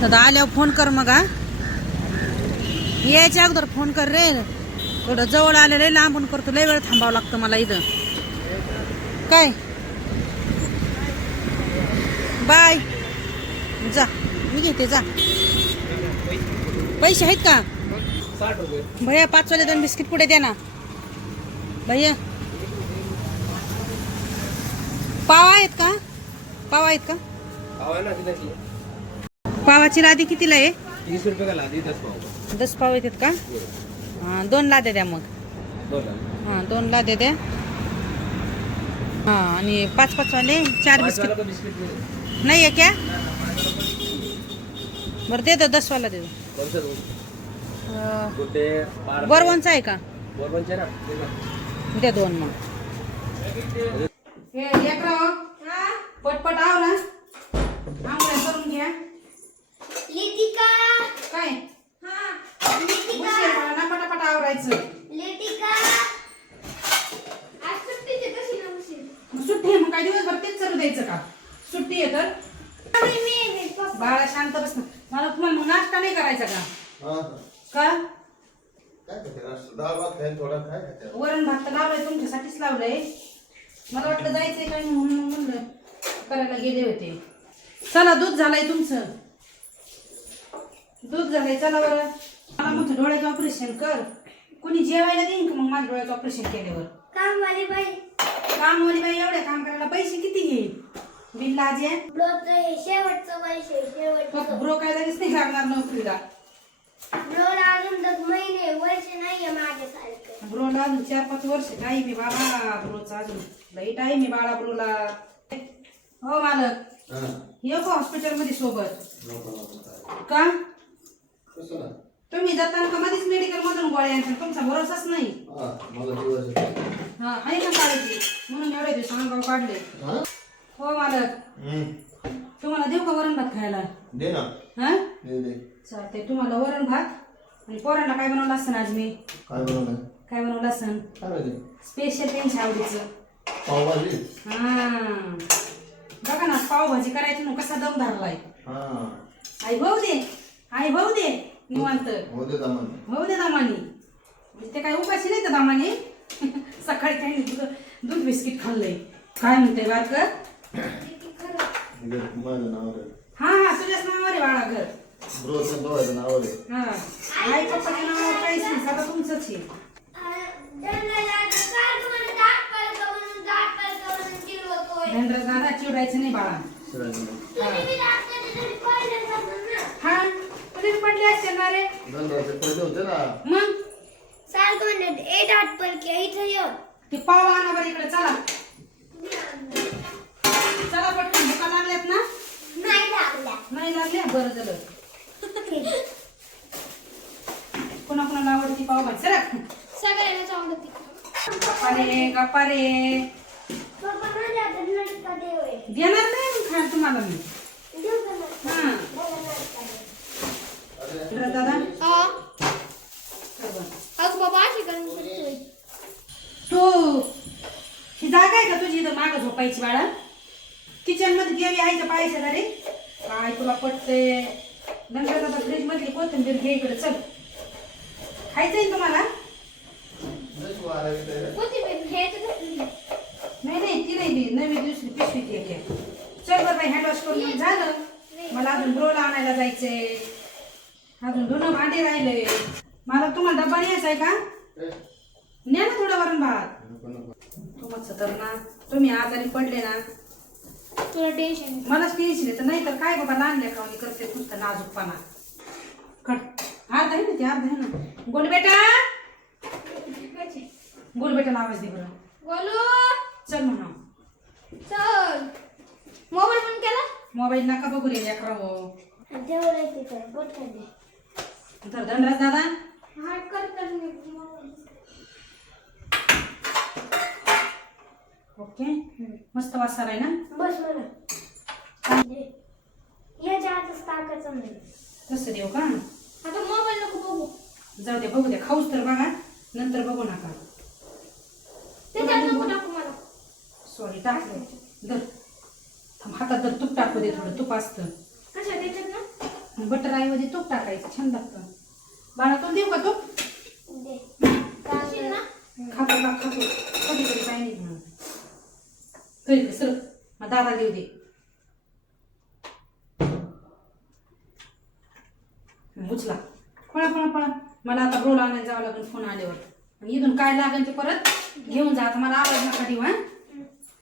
दादा आल्यावर फोन कर मग हा यायच्या अगोदर फोन कर रे थोडं जवळ आलेलं आहे लांबून करतो लय वेळ थांबावं लागतं मला इथं काय बाय जा मी घेते जा पैसे आहेत का 60 रुपये भैया 5 वाले 2 बिस्किट पुढे द्या ना भैया पाव आहेत का पाव आहेत का पावाची लादी कितीला आहे 30 रुपये का लादी 10 पाव 10 पाव येतात का हां 2 लाद्या द्या मग हां 2 लाद्या द्या हां आणि 5 वाले 4 बिस्किट नहीं है क्या बरं दे दो 10 वाला दे दो बोरबनचा आहे का द्या 2 मग हे लेकरं पटपट आवरा आंघोळ करून घ्या लितिका काय हां लितिका मला पटापट आवरायचं लितिका आज सुट्टीची कशी ना उशीर सुट्टी आहे मग काय दिवसभर तेच चालू द्यायचं का सुट्टी आहे तर मी बाळा शांत बस ना मला तुम्हाला मग नाश्ता नाही करायचा का का वरण भात तर लावलंय तुमच्यासाठीच लावलंय मला वाटलं जायचंय काय म्हणून म्हणलं करायला गेले होते चला दूध झालंय तुमचं दूध झालंय चला बरं मला म्हणतो डोळ्याचं ऑपरेशन कर कुणी जेवायला देईन का मग माझ्या डोळ्याचं ऑपरेशन केल्यावर कामवाली बाई एवढ्या काम करायला पैसे किती घेईल बिल लाजे ब्रोच शेवटचं पैसे शेवटचं ब्रो काय लगेच नाही लागणार नोकरीला ब्रोड अजून 10 महिने वर्ष नाहीये माझ्यासारखं ब्रोला अजून 4-5 वर्ष टाईम आहे बाबा ब्रोचा अजून लई टाईम आहे बाळा ब्रोला हो मालक येऊ का हॉस्पिटल मध्ये सोबत का तुम्ही जाताना का मध्येच मेडिकल मधून गोळ्या आणता तुमचा भरोसाच नाही हा आहे का काळजी म्हणून एवढे दिवस अंगावर काढले हो मालक तुम्हाला देऊ का वरण भात खायला दे ना हा दे चालतंय तुम्हाला वरण भात आणि पोरांना काय बनवलं असतं आज मी काय बनवलं काय बनवलं असतं काय माहिती स्पेशल त्यांच्या आवडीचं पावभाजी हा बघा ना पावभाजी करायची ना कसा दम धरलाय आई भाऊ दे निवांत हो दे दामानी म्हणजे ते काय उपाशी नाही तर दामाने सकाळी काही दूध बिस्किट खाल्लंय काय म्हणते बारकर हा तुझ्याच नावावर आहे बाळा घर हा आई पप्पाच्या नावावर काहीच नाही सगळं तुमचंच आहे धनराज दादा चिडायचं नाही बाळा हा तुझे पडले असते ना रे मग सारखं म्हणत 8 पर के इथं ये ते पाव आणा बरं इकडे चला चला पटकन भुका लागल्यात ना नाही लागल्या बरं झालं कोणाकोणाला आवडती पावभाजी चला सगळ्यांनाच आवडते गप्पा रे पप्पा माझ्या हातात नटका देव आहे देणार नाही मग खायला तुम्हाला मी देव का हा दादा आज बाबा अशी करून शकतोय तू ही जागा आहे का तुझी इथं मागं झोपायची बाळा किचन मध्ये गेली आहे का पाहायचं घरी काय तुला पटते नंतर आता फ्रीज मधली कोथिंबीर घे इकडे चल खायचंय तुम्हाला नाही ती नाही नवी दुसरी पिशवी ती एक चल बरं बाई हँड वॉश करून झालं मला अजून ब्रोला आणायला जायचंय अजून धुणं भांडे राहिले मला तुम्हाला डब्बा न्यायचा आहे का न्या ना थोडं वरण भात तुमचं तर ना तुम्ही आजारी पडले ना तुला टेन्शन मलाच टेन्शन येतं नाही तर काय बाबा लहान लेकरांनी करते नुसतं नाजूकपणा कट अर्धा आहे ना ते अर्धा आहे ना गोलबेटाला आवाज दे बरं बोलो चल म्हणा चल मोबाईल बंद केला मोबाईल नका बघू रे लेकरा हो ठेवलंय तिथं बोट खाली तर धनराज दादा हात करतात मी ओके मस्त वाजता आहे ना बस मला याच्या आतच टाकायचं नाही तसं देऊ का आता मोबाईल नको बघू जाऊ दे बघू दे खाऊच तर बघा नंतर बघू नका त्याच्यात नको टाकू मला सॉरी टाकलं दर हातात दर तूप टाकू दे थोडं तूप असतं कशा त्याच्यात ना बटर ऐवजी तूप टाकायचं, छान लागतं. बाळा तूप देऊ का तूप? दे. खातो का खातो कधी कधी काही नाही म्हणून कधी सर मग दादा देऊ दे. उचला पळा पळा पळा. मला आता रोल आणायला जावं लागेल फोन आल्यावर. आणि इथून काय लागेल ते परत घेऊन जा. आता मला आवाज नका देऊ. हा